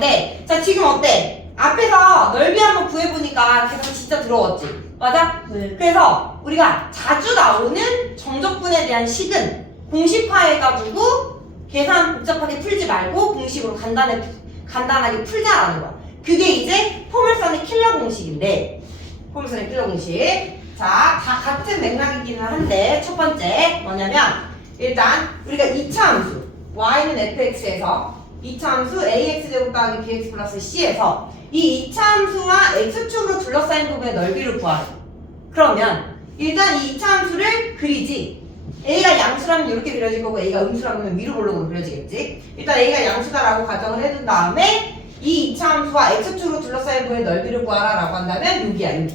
건데 자 지금 어때? 앞에서 넓이 한번 구해보니까 계속 진짜 들어왔지 맞아? 네. 그래서 우리가 자주 나오는 정적분에 대한 식은 공식화해가지고 계산 복잡하게 풀지 말고 공식으로 간단해, 간단하게 풀자라는 거야. 그게 이제 포물선의 킬러 공식인데 포물선의 킬러 공식 자, 다 같은 맥락이기는 한데 첫 번째 뭐냐면 일단 우리가 2차 함수 y는 fx에서 2차 함수 ax 제곱 더하기 bx 플러스 c에서 이 2차 함수와 x축으로 둘러싸인 부분의 넓이를 구하래. 그러면 일단 이 2차 함수를 그리지. a가 양수라면 이렇게 그려질 거고 a가 음수라면 위로 볼록으로 그려지겠지. 일단 a가 양수다라고 가정을 해둔 다음에 이 2차 함수와 x축으로 둘러싸인 부분의 넓이를 구하라 라고 한다면 여기야 여기.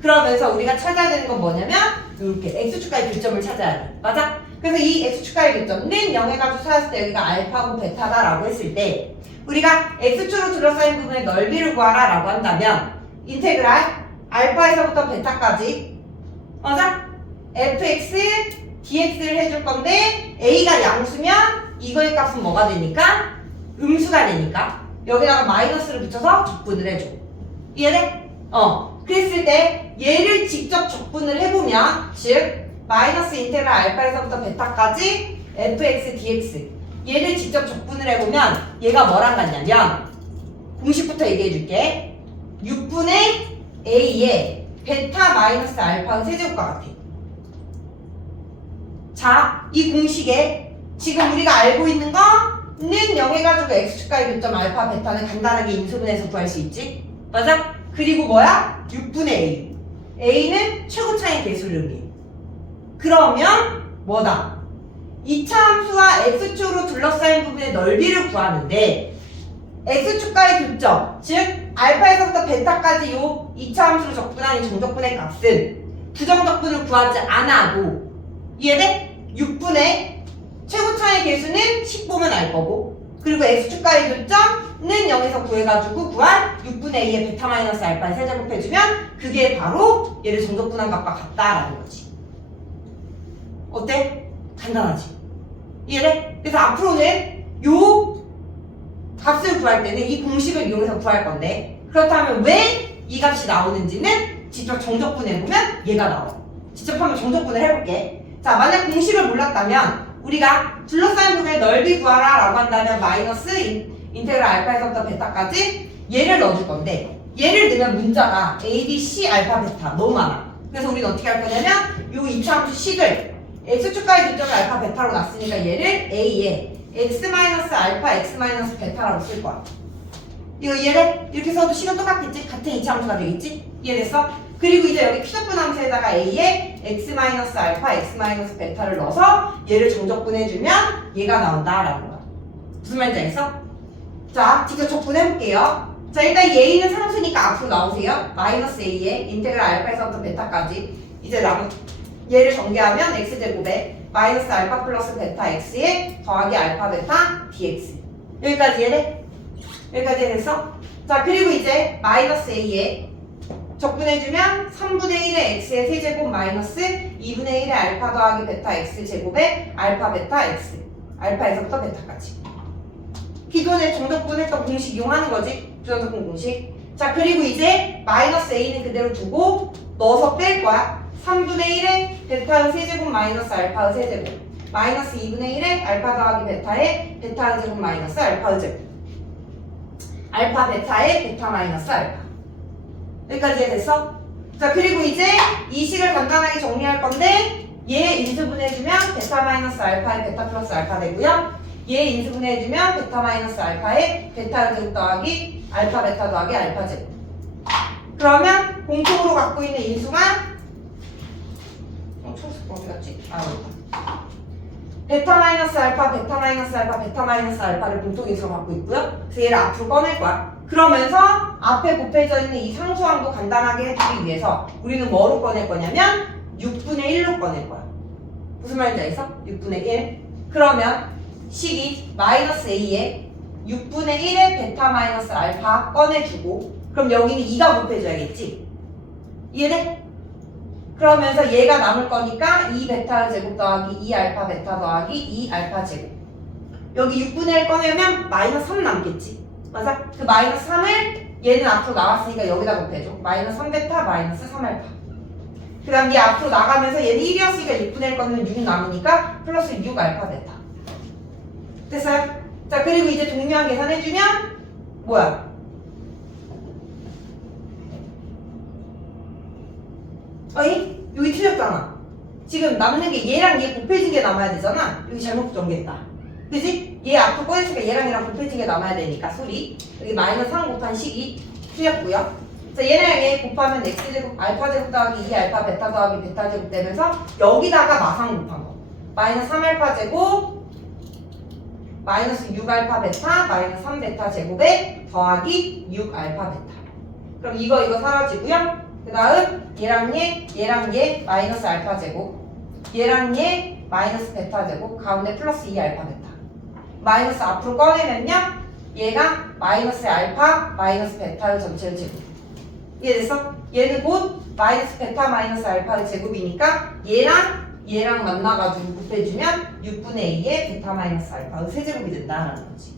그러면서 우리가 찾아야 되는 건 뭐냐면 이렇게 x축과의 교점을 찾아야 돼. 맞아? 그래서 이 x축과의 교점은 0의 값을 찾았을 때 여기가 알파고 베타다라고 했을 때 우리가 x축으로 둘러싸인 부분의 넓이를 구하라 라고 한다면 인테그랄 알파에서부터 베타까지 맞아? fx dx를 해줄 건데 a가 양수면 이거의 값은 뭐가 되니까 음수가 되니까 여기다가 마이너스를 붙여서 적분을 해줘 이해돼? 어 그랬을 때 얘를 직접 적분을 해보면 즉 마이너스 인테그랄 알파에서부터 베타까지 fx dx. 얘를 직접 적분을 해보면 얘가 뭐랑 같냐면 공식부터 얘기해줄게. 6분의 a의 베타 마이너스 알파 세제곱과 같아. 자, 이 공식에 지금 우리가 알고 있는 거는 0 해가지고 x축과의 교점 알파 베타는 간단하게 인수분해서 구할 수 있지? 맞아? 그리고 뭐야? 6분의 a. a는 최고차의 개수를 의미해 그러면 뭐다? 2차 함수와 x축으로 둘러싸인 부분의 넓이를 구하는데 x축과의 교점 즉 알파에서부터 베타까지 요 2차 함수로 적분한 이 정적분의 값은 부정적분을 구하지 않아도 이해돼? 6분의 최고차의 개수는 10보면 알 거고 그리고 x축과의 교점은 0에서 구해가지고 구한 6분의 2의 베타 마이너스 알파에 세제곱해주면 그게 바로 얘를 정적분한 값과 같다라는 거지 어때? 간단하지? 이해돼? 그래서 앞으로는 요 값을 구할 때는 이 공식을 이용해서 구할 건데 그렇다면 왜 이 값이 나오는지는 직접 정적분해보면 얘가 나와 직접 한번 정적분을 해볼게 자 만약 공식을 몰랐다면 우리가 둘러싸인 부분의 넓이 구하라 라고 한다면 마이너스 인, 인테그랄 알파에서부터 베타까지 얘를 넣어줄 건데 얘를 넣으면 문자가 a, b, c, 알파, 베타 너무 많아 그래서 우리는 어떻게 할 거냐면 요 이차함수 식을 x축과의 교점을 알파, 베타로 놨으니까 얘를 a에 x 마이너스 알파, x 마이너스 베타라고 쓸 거야 이거 이해돼? 이렇게 써도 식은 똑같겠지? 같은 이차함수가 되겠지? 이해됐어? 그리고 이제 여기 피적분 함수에다가 a에 x 마이너스 알파, x 마이너스 베타를 넣어서 얘를 정적분해주면 얘가 나온다라는 거야. 무슨 말인지 알겠어? 자, 직접 적분해볼게요. 자, 일단 이 a는 상수니까 앞으로 나오세요. 마이너스 a에 인테그랄 알파에서부터 베타까지 이제 남은 얘를 전개하면 x제곱에 마이너스 알파 플러스 베타 x에 더하기 알파 베타 dx. 여기까지 이해돼? 여기까지 됐어? 자, 그리고 이제 마이너스 a에 적분해주면 3분의 1의 x의 세제곱 마이너스 2분의 1의 알파 더하기 베타 x 제곱에 알파 베타 x. 알파에서부터 베타까지. 기존에 정적분했던 공식 이용하는 거지? 부정적분 공식. 자 그리고 이제 마이너스 a는 그대로 두고 넣어서 뺄 거야 3분의 1의 베타의 세제곱 마이너스 알파의 세제곱. 마이너스 2분의 1의 알파 더하기 베타의 베타의 제곱 마이너스 알파의 제곱. 알파 베타의 베타 마이너스 알파. 여기까지 됐어? 자 그리고 이제 이 식을 간단하게 정리할 건데 얘 인수분해주면 베타 마이너스 알파의 베타 플러스 알파 되고요. 얘 인수분해해주면 베타 마이너스 알파의 베타 제곱 더하기 알파 베타 더하기 알파 제곱. 그러면 공통으로 갖고 있는 인수가 어, 초록색 어디 갔지? 아 베타 마이너스 알파, 베타 마이너스 알파, 베타 마이너스 알파를 공통인수로 갖고 있고요. 그래서 얘를 앞으로 꺼낼 거야. 그러면서 앞에 곱해져 있는 이 상수항도 간단하게 해주기 위해서 우리는 뭐로 꺼낼 거냐면 6분의 1로 꺼낼 거야. 무슨 말인지 알겠어? 6분의 1. 그러면 식이 마이너스 a에 6분의 1의 베타 마이너스 알파 꺼내주고 그럼 여기는 2가 곱해져야겠지? 이해돼? 그러면서 얘가 남을 거니까 2 베타 제곱 더하기 2 알파 베타 더하기 2 알파 제곱 여기 6분의 1 꺼내면 마이너스 3 남겠지 맞아? 그 마이너스 3을 얘는 앞으로 나왔으니까 여기다 곱해줘. 마이너스 3 베타 마이너스 3 알파. 그 다음 얘 앞으로 나가면서 얘는 1이었으니까 6분의 1 꺼내면 6 남으니까 플러스 6 알파 베타. 됐어요? 자 그리고 이제 동료한 계산해주면 뭐야? 어이? 여기 틀렸잖아. 지금 남는 게 얘랑 얘 곱해진 게 남아야 되잖아. 여기 잘못 전개했다. 그지? 얘 앞으로 꺼냈으니까 얘랑 얘랑 곱해진 게 남아야 되니까 소리. 여기 마이너스 3 곱한 식이 틀렸고요. 자 얘랑 얘 곱하면 x제곱 알파 제곱 더하기 2 알파 베타 더하기 베타 제곱 되면서 여기다가 마상 곱한 거. 마이너스 3 알파 제곱 마이너스 6 알파 베타 마이너스 3 베타 제곱에 더하기 6 알파 베타. 그럼 이거 이거 사라지고요. 그 다음 얘랑 얘 얘랑 얘 마이너스 알파 제곱. 얘랑 얘 마이너스 베타 제곱. 가운데 플러스 2 알파 베타. 마이너스 앞으로 꺼내면요 얘가 마이너스 알파 마이너스 베타의 전체의 제곱. 이해됐어? 얘는 곧 마이너스 베타 마이너스 알파의 제곱이니까 얘랑 얘랑 만나가지고 곱해주면 6분의 2의 베타 마이너스 알파의 세제곱이 된다라는 거지.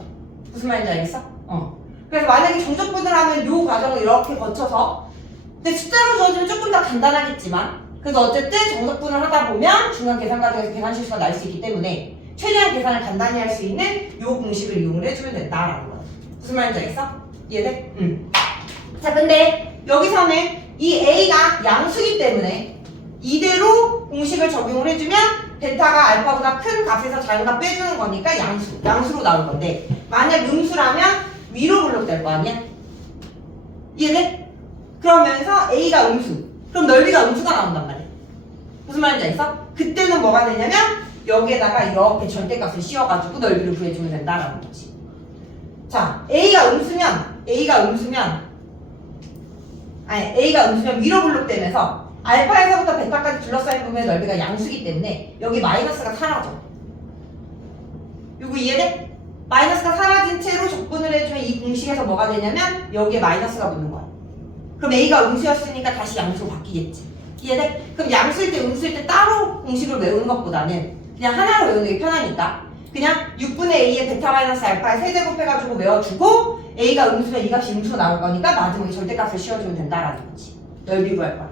무슨 말인지 알겠어? 어. 그래서 만약에 정적분을 하면 요 과정을 이렇게 거쳐서 근데 숫자로 주어지면 조금 더 간단하겠지만 그래서 어쨌든 정적분을 하다 보면 중간 계산 과정에서 계산 실수가 날 수 있기 때문에 최대한 계산을 간단히 할 수 있는 요 공식을 이용을 해주면 된다라는 거야. 무슨 말인지 알겠어? 이해돼? 응. 자, 근데 여기서는 이 A가 양수기 때문에 이대로 공식을 적용을 해주면 베타가 알파보다 큰 값에서 값 빼주는 거니까 양수, 양수로 나올 건데 만약 음수라면 위로 블록될 거 아니야? 이해돼? 그러면서 A가 음수. 그럼 넓이가 음수가 나온단 말이야. 무슨 말인지 알겠어? 그때는 뭐가 되냐면 여기에다가 이렇게 절대값을 씌워가지고 넓이를 구해주면 된다라는 거지. 자, A가 음수면 A가 음수면 아니 A가 음수면 위로 블록되면서 알파에서부터 베타까지 둘러싸인 부분의 넓이가 양수기 때문에 여기 마이너스가 사라져. 요거 이해돼? 마이너스가 사라진 채로 적분을 해주면 이 공식에서 뭐가 되냐면 여기에 마이너스가 붙는 거야. 그럼 A가 음수였으니까 다시 양수로 바뀌겠지. 이해돼? 그럼 양수일 때 음수일 때 따로 공식을 외우는 것보다는 그냥 하나로 외우는 게 편하니까 그냥 6분의 A의 베타 마이너스 알파에 세제곱해가지고 외워주고 A가 음수면 이 값이 음수로 나올 거니까 마지막에 절대값을 씌워주면 된다라는 거지. 넓이 구할 거야.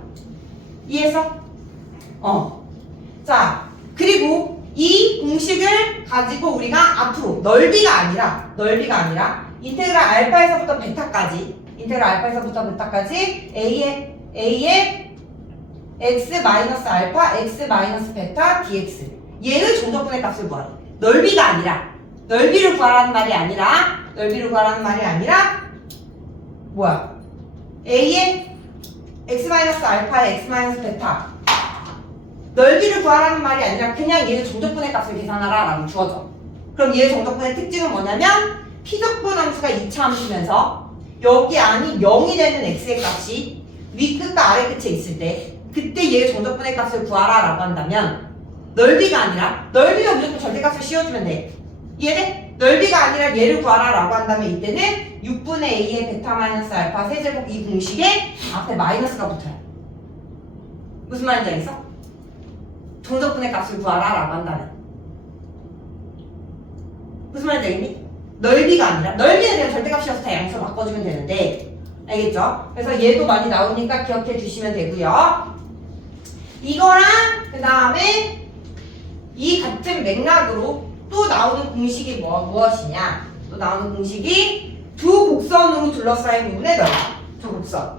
이해했어? 어. 자, 그리고 이 공식을 가지고 우리가 앞으로 넓이가 아니라 넓이가 아니라 인테그랄 알파에서부터 베타까지 인테그랄 알파에서부터 베타까지 a의 a의 x 마이너스 알파 x 마이너스 베타 dx 얘를 종적분의 값을 구하래. 넓이가 아니라 넓이를 구하라는 말이 아니라 넓이를 구하라는 말이 아니라 뭐야? a의 x 마이너스 알파의 x 마이너스 베타 넓이를 구하라는 말이 아니라 그냥 얘를 종적분의 값을 계산하라 라고 주어져. 그럼 얘의 종적분의 특징은 뭐냐면 피적분 함수가 2차 함수면서 여기 안이 0이 되는 x의 값이 위끝과 아래 끝에 있을 때 그때 얘의 종적분의 값을 구하라 라고 한다면 넓이가 아니라 넓이면 무조건 절대값을 씌워주면 돼. 이해돼? 넓이가 아니라 얘를 구하라 라고 한다면 이때는 6분의 a의 베타 마이너스 알파 세제곱 이 공식에 앞에 마이너스가 붙어요. 무슨 말인지 알겠어? 종적분의 값을 구하라 라고 한다면 무슨 말인지 알겠니? 넓이가 아니라 넓이는 그냥 절대값이어서 다 양수로 바꿔주면 되는데 알겠죠? 그래서 얘도 많이 나오니까 기억해 주시면 되고요 이거랑 그 다음에 이 같은 맥락으로 또 나오는 공식이 뭐, 무엇이냐 또 나오는 공식이 두 곡선으로 둘러싸인 부분의 넓이 두 곡선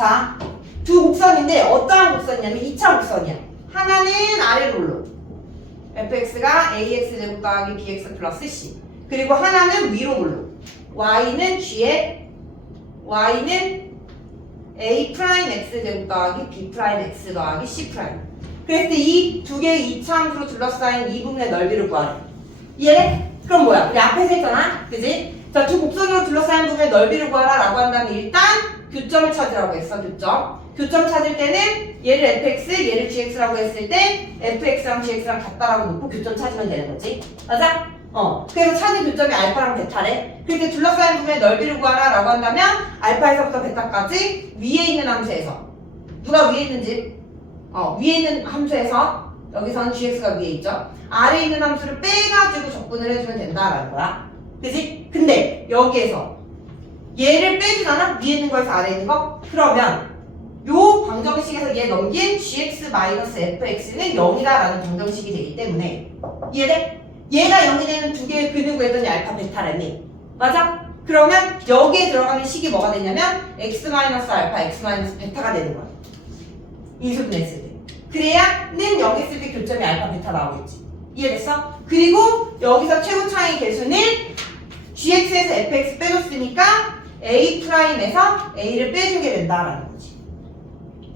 자, 두 곡선인데 어떠한 곡선이냐면 2차 곡선이야. 하나는 아래로 올라. Fx가 ax 제곱 더하기 bx 플러스 c. 그리고 하나는 위로 올라. y는 g에 y는 a 프라임 x 제곱 더하기 b 프라임 x 더하기 c 프라임. 때이두 개의 2차 함수로 둘러싸인 이 부분의 넓이를 구하래. 이해돼? 그럼 뭐야? 우리 앞에서 했잖아. 그지? 자, 두 곡선으로 둘러싸인 부분의 넓이를 구하라 라고 한다면 일단 교점을 찾으라고 했어, 교점. 교점 찾을 때는 얘를 fx, 얘를 gx라고 했을 때 fx랑 gx랑 같다라고 놓고 교점 찾으면 되는 거지. 맞아? 어. 그래서 찾은 교점이 알파랑 베타래. 그렇게 둘러싸인 부분의 넓이를 구하라 라고 한다면 알파에서부터 베타까지 위에 있는 함수에서 누가 위에 있는지 어, 위에 있는 함수에서 여기서는 gx가 위에 있죠. 아래에 있는 함수를 빼가지고 적 적분을 해주면 된다라는 거야. 그지? 근데 여기에서 얘를 빼주잖아? 위에 있는 거에서 아래에 있는 거? 그러면 요 방정식에서 얘 넘긴 gx-fx는 0이다 라는 방정식이 되기 때문에 이해돼? 얘가 0이 되는 두 개의 근을 구했더니 알파 베타라니 맞아? 그러면 여기에 들어가는 식이 뭐가 되냐면 x-알파, x-베타가 되는 거야 인수분했을 때 그래야 는 0 했을 때 교점이 알파, 베타 나오겠지 이해됐어? 그리고 여기서 최고 차이 개수는 gx에서 fx 빼줬으니까 a'에서 a를 빼주게 된다라는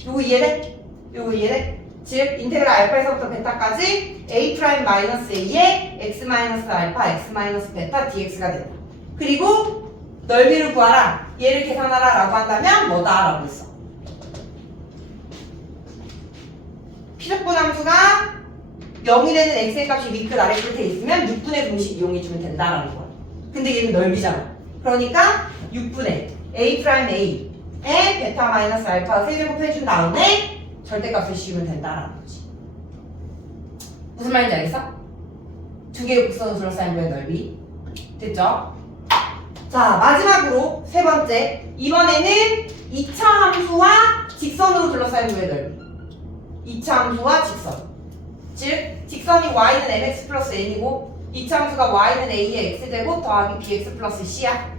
요거 이해돼? 요거 이해돼? 즉 인테그랄 알파에서부터 베타까지 a 프라임 마이너스 a에 x 마이너스 알파 x 마이너스 베타 dx가 된다. 그리고 넓이를 구하라. 얘를 계산하라라고 한다면 뭐다라고 했어. 피적분 함수가 0이 되는 x의 값이 위끝 아래 끝에 있으면 6분의 공식 이용해주면 된다라는 거야. 근데 얘는 넓이잖아. 그러니까 6분의 a 프라임 a 에 베타 마이너스 알파 세제곱 해준 다음에 절대값을 씌우면 된다라는 거지. 무슨 말인지 알겠어? 두 개의 곡선으로 둘러싸인 거의 넓이. 됐죠? 자, 마지막으로 세 번째. 이번에는 2차 함수와 직선으로 둘러싸인 거의 넓이. 2차 함수와 직선. 즉, 직선이 y는 mx 플러스 n이고 2차 함수가 y는 a의 x제곱 더하기 bx 플러스 c야.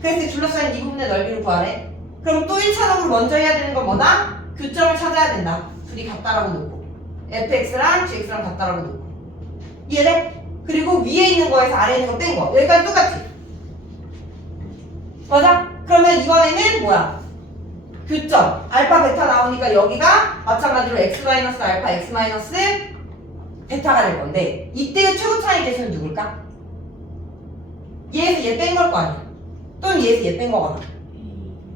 그래서 둘러싸인 이 부분의 넓이를 구하래. 그럼 또 1차적으로 먼저 해야 되는 건 뭐다? 교점을 찾아야 된다. 둘이 같다라고 놓고 fx랑 gx랑 같다라고 놓고 이해돼? 그리고 위에 있는 거에서 아래에 있는 거 뺀 거. 여기까지 똑같지? 맞아? 그러면 이번에는 뭐야? 교점. 알파, 베타 나오니까 여기가 마찬가지로 x 마이너스 알파, x 마이너스 베타가 될 건데 이때의 최고 차이 대수는 누굴까? 얘에서 얘 뺀 걸 거 아니야? 또는 얘에서 얘 뺀 거거나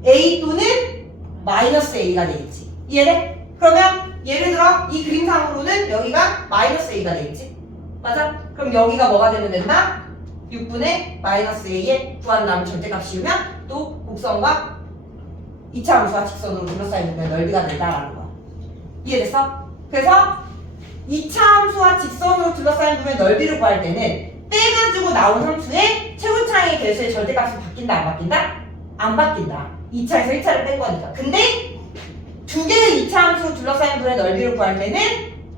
a 또는 마이너스 a가 되겠지. 이해돼? 그러면 예를 들어 이 그림상으로는 여기가 마이너스 a가 되겠지. 맞아? 그럼 여기가 뭐가 되면 된다? 6분의 마이너스 a에 구한 다음 절대값 씌우면 또 곡선과 2차 함수와 직선으로 둘러싸인 부분의 넓이가 된다라는 거야. 이해됐어? 그래서 2차 함수와 직선으로 둘러싸인 부분의 넓이를 구할 때는 빼가지고 나온 함수의 최고 차이의 개수의 절대값이 바뀐다 안 바뀐다? 안 바뀐다. 2차에서 1차를 뺀 거니까. 근데 두 개의 2차 함수 둘러싸인 부분의 넓이를 구할 때는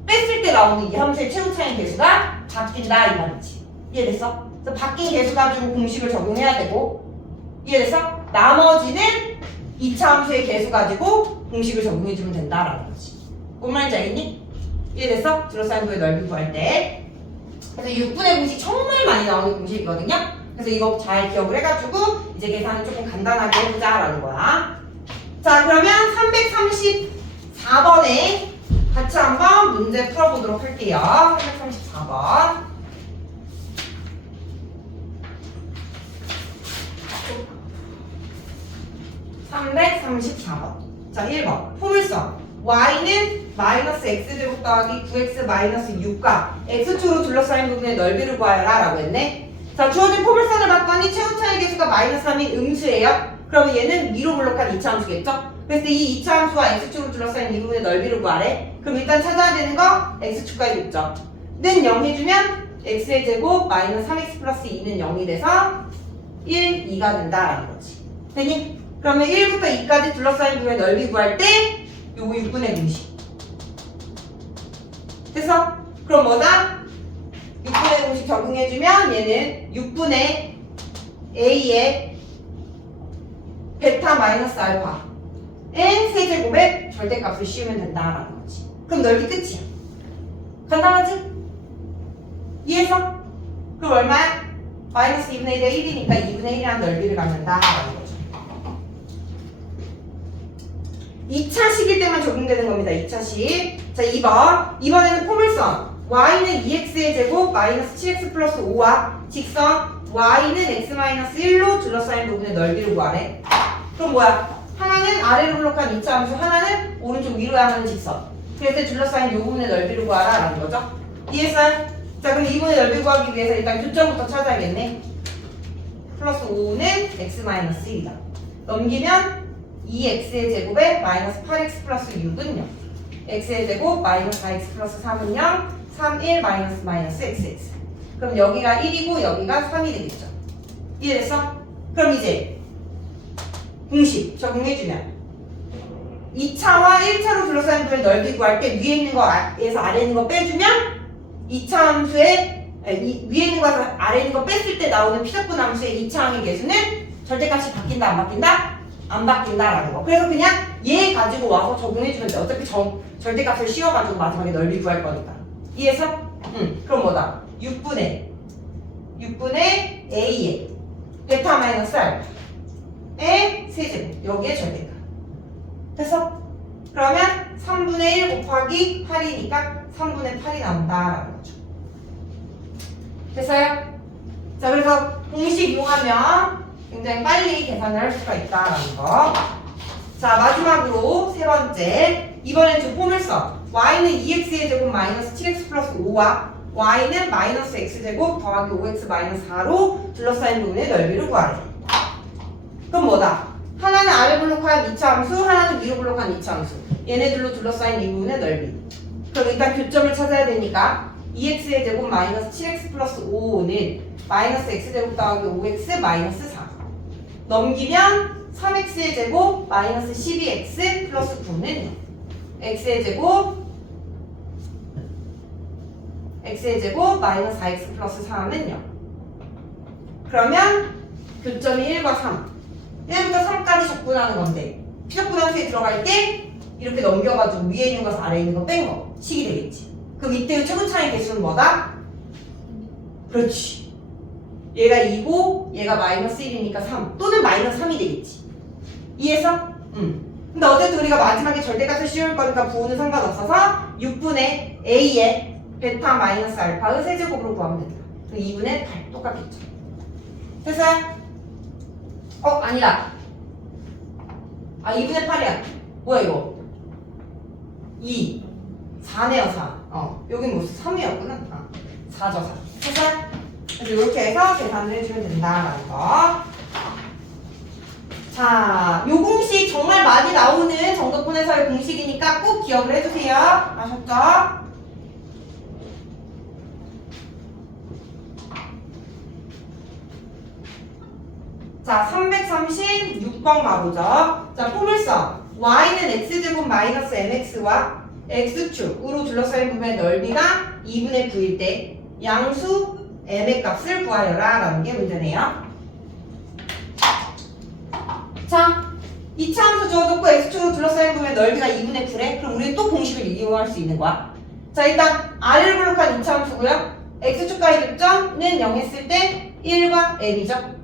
뺐을 때 나오는 이 함수의 최고 차이 개수가 바뀐다 이 말이지. 이해됐어? 그래서 바뀐 개수 가지고 공식을 적용해야 되고 이해됐어? 나머지는 2차 함수의 개수 가지고 공식을 적용해주면 된다라는 거지. 뭔 말인지 알겠니? 이해됐어? 둘러싸인 부분의 넓이 구할 때. 그래서 6분의 공식 정말 많이 나오는 공식이거든요. 그래서 이거 잘 기억을 해가지고 이제 계산을 조금 간단하게 해보자라는 거야. 자 그러면 334번에 같이 한번 문제 풀어보도록 할게요. 334번. (334번) 자 1번 포물선 y는 마이너스 x제곱 더하기 9x 마이너스 6과 x축으로 둘러싸인 부분의 넓이를 구하여라 라고 했네 자 주어진 포물선을 봤더니 최고 차이 개수가 마이너스 3인 음수예요 그러면 얘는 위로 블록한 2차 함수겠죠? 그래서 이 2차 함수와 x축으로 둘러싸인 이 부분의 넓이를 구하래 그럼 일단 찾아야 되는 거 x축까지 있죠 는0 해주면 x의 제곱 마이너스 3x 플러스 2는 0이 돼서 1, 2가 된다라는 거지 되니? 그러면 1부터 2까지 둘러싸인 부분의 넓이 구할 때 요거 6분의 공식 됐어? 그럼 뭐다? 6분의 공식 적용해주면 얘는 6분의 a의 베타 마이너스 알파 n 세제곱의 절대값을 씌우면 된다라는 거지 그럼 넓이 끝이야 간단하지? 이해했어? 그럼 얼마야? 마이너스 2분의 1에 1이니까 2분의 1이라는 넓이를 갖는다라는 거죠 2차 식일 때만 적용되는 겁니다. 2차 식. 자, 2번. 이번에는 포물선. Y는 2x의 제곱 마이너스 7x 플러스 5와 직선 y는 x 마이너스 1로 둘러싸인 부분의 넓이를 구하래. 그럼 뭐야? 하나는 아래로 블록한 2차 함수, 하나는 오른쪽 위로 향하는 직선. 그래서 둘러싸인 이 부분의 넓이를 구하라 라는 거죠. 이해했어요? 자, 그럼 이 부분의 넓이 구하기 위해서 일단 교점부터 찾아야겠네. 플러스 5는 x 마이너스 1이다. 넘기면 2x의 제곱에 마이너스 8x 플러스 6은 0 x의 제곱 마이너스 4x 플러스 3은 0 3, 1 마이너스 마이너스 xx 그럼 여기가 1이고 여기가 3이 되겠죠. 이해됐어? 그럼 이제 공식 적용해주면 2차와 1차로 둘러싸인 부분의 넓이 구할 때 위에 있는 거에서 아래 있는 거 빼주면 2차 함수의 위에 있는 거에서 아래 있는 거 뺐을 때 나오는 피적분 함수의 2차 항의 개수는 절대값이 바뀐다 안 바뀐다? 안 바뀐다라는 거. 그래서 그냥 얘 가지고 와서 적용해주면 돼. 어차피 정, 절대값을 씌워가지고 마지막에 넓이 구할 거니까. 이해해서? 응. 그럼 뭐다? 6분의 6분의 a의 베타 마이너스 알파의 세제곱 여기에 절대값. 됐어? 그러면 3분의 1 곱하기 8이니까 3분의 8이 나온다라는 거죠. 됐어요? 자, 그래서 공식 이용하면 굉장히 빨리 계산을 할 수가 있다라는 거. 자, 마지막으로 세 번째. 이번엔 두 폼을 써. Y는 2x의 제곱 마이너스 7x 플러스 5와 y는 마이너스 x제곱 더하기 5x 마이너스 4로 둘러싸인 부분의 넓이를 구하래. 그럼 뭐다? 하나는 아래 블록한 2차 함수, 하나는 위로 블록한 2차 함수. 얘네들로 둘러싸인 이 부분의 넓이. 그럼 일단 교점을 찾아야 되니까 2x의 제곱 마이너스 7x 플러스 5는 마이너스 x제곱 더하기 5x 마이너스 4. 넘기면 3x의 제곱 마이너스 12x 플러스 9는 x의 제곱 x의 제곱 마이너스 4x 플러스 4는 0. 그러면 교점이 1과 3. 1부터 3까지 적분하는 건데 피적분 함수에 들어갈 때 이렇게 넘겨가지고 위에 있는 것을 아래에 있는 거 뺀 거. 식이 되겠지. 그럼 이때의 최고 차이 개수는 뭐다? 그렇지. 얘가 2고 얘가 마이너스 1이니까 3 또는 마이너스 3이 되겠지. 이해했어? 응. 근데 어쨌든 우리가 마지막에 절대값을 씌울 거니까 부호는 상관없어서 6분의 a의 베타 마이너스 알파의 세제곱으로 구하면 된다. 그럼 2분의 8 똑같겠죠. 됐어요? 어 아니다. 아 2분의 8이야. 뭐야 이거? 2 4네요 4. 어 여긴 무슨 3이었구나. 아, 4죠 4. 됐어요? 그래서 이렇게 해서 계산을 해주면 된다라는 거. 자, 요 공식 정말 많이 나오는 정도분해서의 공식이니까 꼭 기억을 해주세요. 아셨죠? 자, 336번 가보죠. 자, 포물선. y는 x제곱 마이너스 mx와 x축으로 둘러싸인 부분의 넓이가 2분의 9일 때 양수 m의 값을 구하여라 라는 게 문제네요. 자, 2차 함수 주어졌고 x축으로 둘러싸인 부분의 넓이가 2분의 9래? 그럼 우리는 또 공식을 이용할 수 있는 거야. 자, 일단 r을 블록한 2차 함수고요. x축과의 교점은 0 했을 때 1과 m이죠.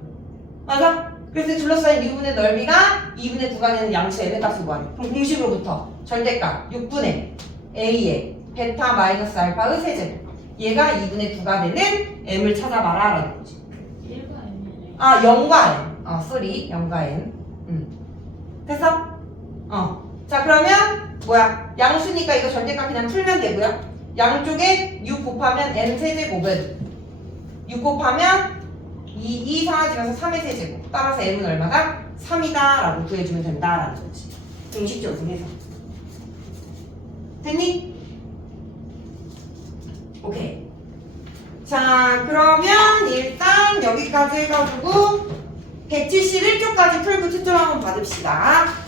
맞아? 그래서 둘러싸인 6분의 넓이가 2분의 9가 되는 양수 m의 값을 구하래. 그럼 공식으로부터 절대값 6분의 a의 베타 마이너스 알파의 세제곱. 얘가 2분의 9가 되는 m을 찾아봐라 라는 거지. 1과 M이네. 아, 0과 m. 어, 쏘리. 0과 m. 음. 됐어? 어. 자, 그러면 뭐야? 양수니까 이거 절대값 그냥 풀면 되고요. 양쪽에 6 곱하면 m 세제곱은 6 곱하면 2, 2 사라지면서 3의 세제곱. 따라서 m은 얼마다? 3이다 라고 구해주면 된다라는 거지. 공식적으로 해서. 됐니? 오케이. 자, 그러면 일단 여기까지 해가지고 171쪽까지 풀고 채점 한번 받읍시다.